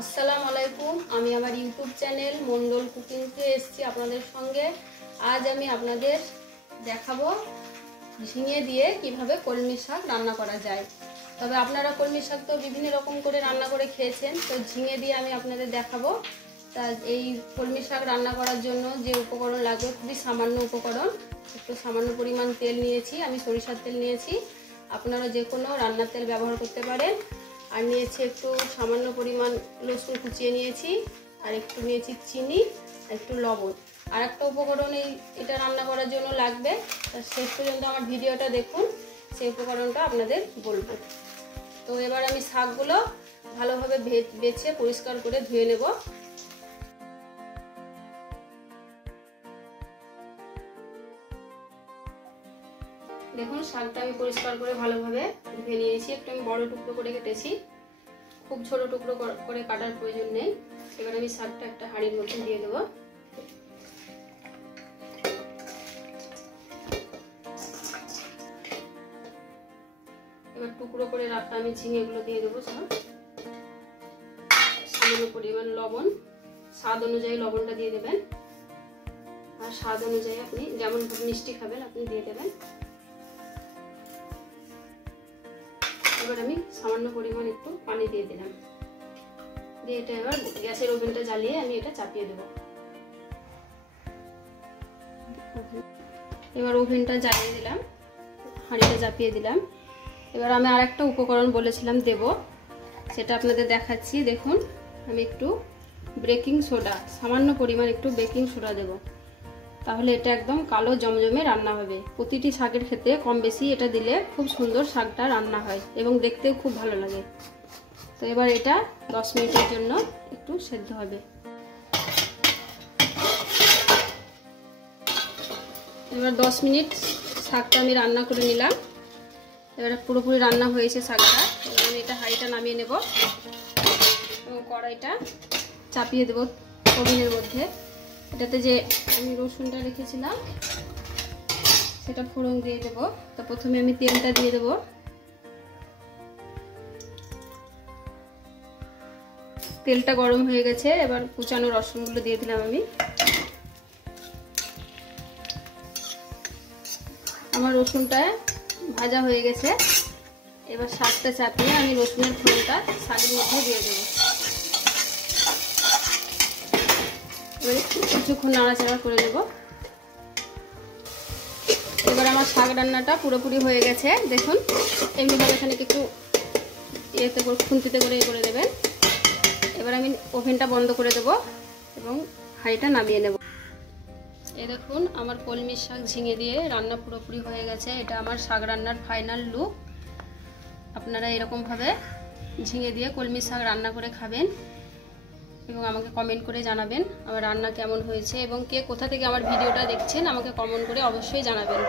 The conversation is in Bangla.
আসসালামু আলাইকুম। আমি আমার ইউটিউব চ্যানেল মন্ডল কুকিংতে এসেছি আপনাদের সঙ্গে। আজ আমি আপনাদের দেখাবো ঝিঙে দিয়ে কিভাবে কলমি শাক রান্না করা যায়। তবে আপনারা কলমি শাক তো বিভিন্ন রকম করে রান্না করে খেয়েছেন, তো ঝিঙে দিয়ে আমি আপনাদের দেখাবো। তা এই কলমি শাক রান্না করার জন্য যে উপকরণ লাগবে খুবই সামান্য উপকরণ। একটু সামান্য পরিমাণ তেল নিয়েছি, আমি সরিষার তেল নিয়েছি, আপনারা যে কোনো রান্নার তেল ব্যবহার করতে পারেন। আর নিয়েছি একটু সামান্য পরিমাণ রসুন কুচিয়ে নিয়েছি, আর একটু নিয়েছি চিনি, আর একটু লবণ। আর একটা উপকরণ এটা রান্না করার জন্য লাগবে, শেষ পর্যন্ত আমার ভিডিওটা দেখুন, সেই উপকরণটা আপনাদের বলবো। তো এবার আমি শাকগুলো ভালোভাবে বেছে পরিষ্কার করে ধুয়ে নেব। দেখুন শাকটা আমি পরিষ্কার করে ভালোভাবে ধুয়ে নিয়েছি। একটু আমি বড় টুকরো করে কেটেছি, খুব ছোট টুকরো করে কাটার প্রয়োজন নেই। এবার আমি শাকটা একটা হাঁড়ির মধ্যে দিয়ে দেবো। এবার টুকরো করে রাখা আমি ঝিঙেগুলো দিয়ে দেবো সব। সামান্য পরিমাণ লবণ, স্বাদ অনুযায়ী লবণটা দিয়ে দেবেন, আর স্বাদ অনুযায়ী আপনি যেমন মিষ্টি খাবেন আপনি দিয়ে দেবেন। এবার আমি সামান্য পরিমাণ একটু পানি দিয়ে দিলাম, দিয়ে এটা এবার গ্যাসের ওভেনটা জ্বালিয়ে আমি এটা চাপিয়ে দেব। এবার ওভেনটা জ্বালিয়ে দিলাম, হাঁড়িটা চাপিয়ে দিলাম। এবার আমি আর একটা উপকরণ বলেছিলাম দেব, সেটা আপনাদের দেখাচ্ছি। দেখুন আমি একটু বেকিং সোডা, সামান্য পরিমাণ একটু বেকিং সোডা দেব, তাহলে এটা একদম কালো জমজমে রান্না হবে। প্রতিটি শাকের ক্ষেত্রে কম বেশি এটা দিলে খুব সুন্দর শাকটা রান্না হয় এবং দেখতেও খুব ভালো লাগে। তো এবার এটা 10 মিনিটের জন্য একটু সেদ্ধ হবে। এবার 10 মিনিট শাকটা আমি রান্না করে নিলাম। এবার পুরোপুরি রান্না হয়েছে শাকটা। এবার আমি এটা হাঁড়িটা নামিয়ে নেব এবং কড়াইটা চাপিয়ে দেব ওভেনের মধ্যে। এটাতে যে আমি রসুনটা রেখেছিলাম সেটা ফোড়ন দিয়ে দেবো। তো প্রথমে আমি তেলটা দিয়ে দেবো। তেলটা গরম হয়ে গেছে, এবার কুচানো রসুনগুলো দিয়ে দিলাম আমি। আমার রসুনটা ভাজা হয়ে গেছে। এবার শাকটা চাপিয়ে আমি রসুনের ফোড়নটা শাকের মধ্যে দিয়ে দেবো। এবারে কিছুক্ষণ নাড়াচাড়া করে দেবো। এবার আমার শাক রান্নাটা পুরোপুরি হয়ে গেছে। দেখুন এমনিভাবে এখানে একটু ইয়েতে করে খুন্তিতে করে দেবেন। এবার আমি ওভেনটা বন্ধ করে দেবো এবং হাঁড়িটা নামিয়ে নেব। এই দেখুন আমার কলমি শাক ঝিঙে দিয়ে রান্না পুরোপুরি হয়ে গেছে। এটা আমার শাক রান্নার ফাইনাল লুক। আপনারা এরকমভাবে ঝিঙে দিয়ে কলমি শাক রান্না করে খাবেন এবং আমাকে কমেন্ট করে জানাবেন আমার রান্না কেমন হয়েছে, এবং কে কোথা থেকে আমার ভিডিওটা দেখছেন আমাকে কমেন্ট করে অবশ্যই জানাবেন।